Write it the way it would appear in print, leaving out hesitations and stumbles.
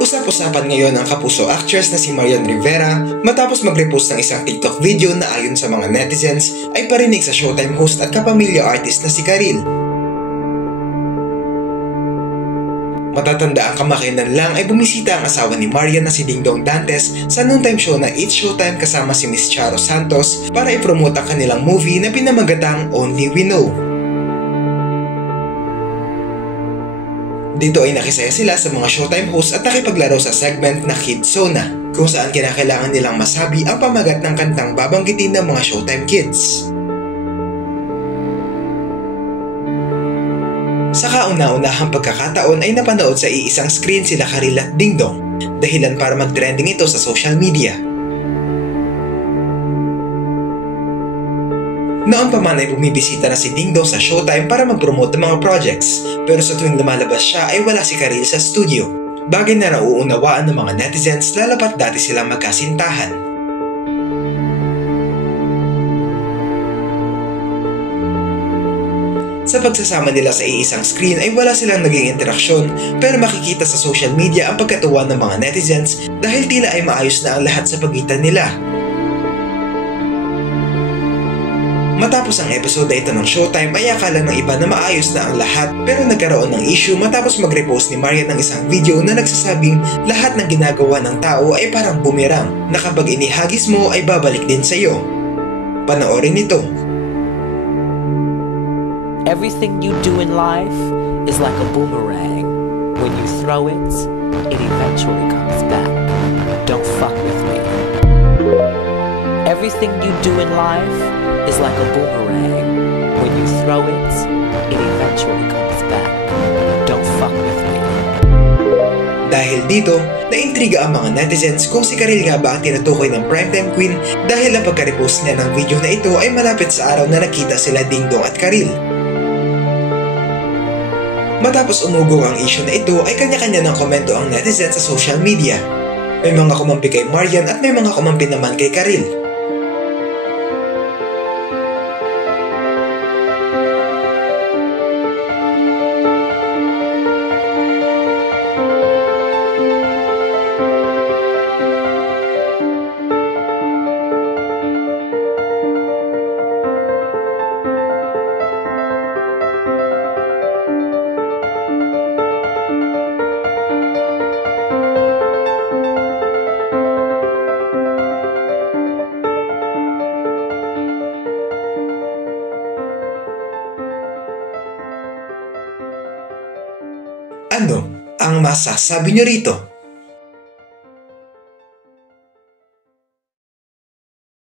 Usap-usapan ngayon ang kapuso actress na si Marian Rivera matapos mag-repost ng isang TikTok video na ayon sa mga netizens ay parinig sa Showtime host at kapamilya artist na si Karil. Matatanda ang kamakailan lang ay bumisita ang asawa ni Marian na si Dingdong Dantes sa noontime show na It's Showtime kasama si Miss Charo Santos para i-promote ang kanilang movie na pinamagatang Only We Know. Dito ay nakisaya sila sa mga Showtime hosts at nakipaglaro sa segment na Kids Zona, kung saan kinakailangan nilang masabi ang pamagat ng kantang babanggitin ng mga Showtime kids. Sa kauna-unahang pagkakataon ay napanood sa iisang screen sila Karil at Dingdong, dahilan para mag-trending ito sa social media. Noon pa man ay bumibisita na si Dingdong sa Showtime para mag-promote ng mga projects, pero sa tuwing lumalabas siya ay wala si Karil sa studio, bagay na nauunawaan ng mga netizens lalapat dati silang magkasintahan. Sa pagsasama nila sa iisang screen ay wala silang naging interaksyon, pero makikita sa social media ang pagkatuwa ng mga netizens dahil tila ay maayos na ang lahat sa pagitan nila. Matapos ang episode ito ng Showtime ay akala ng iba na maayos na ang lahat, pero nagkaroon ng issue matapos mag-repost ni Marian ng isang video na nagsasabing lahat ng ginagawa ng tao ay parang bumerang na kapag inihagis mo ay babalik din sa iyo. Panoorin ito. Everything you do in life is like a boomerang. When you throw it, it eventually comes back. Don't fuck with me. Everything you do in life is like a boomerang. When you throw it, it eventually comes back. Don't fuck with me. Dahil dito, naintriga ang mga netizens kung si Karil nga ba ang tinutukoy ng primetime queen dahil ang pagka-repost niya ng video na ito ay malapit sa araw na nakita sila Dingdong at Karil. Matapos umugong ang issue na ito ay kanya-kanya ng komento ang netizens sa social media. May mga kumampi kay Marian at may mga kumampi naman kay Karil. Ano ang masasabi niyo rito?